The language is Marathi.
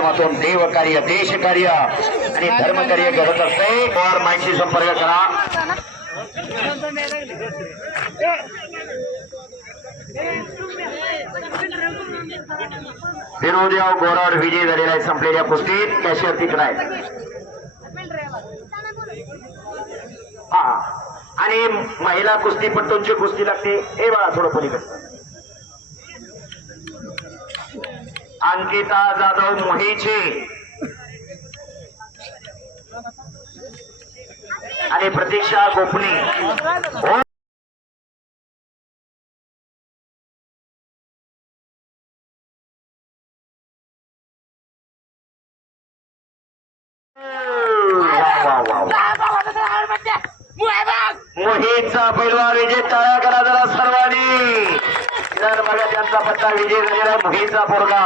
माध्यमातून देश कार्य आणि धर्मकार्य करत असते. तर माहिती संपर्क करा. विनोदराव गोराड विजय झालेला आहे संपलेल्या कुस्तीत. कॅशियर तिकडे आहे. हा. आणि महिला कुस्तीपट्टूंची कुस्ती लागते. हे बघा थोडं पलीकडे अंकिता जाधव मोहीची. आणि प्रतीक्षा गोपनी. मोहितचा वा, पहिला विजय तयार करा जरा सर्वांनी. मैदान बघा त्यांचा पत्ता विजय झालेला मोहीचा पोरगा.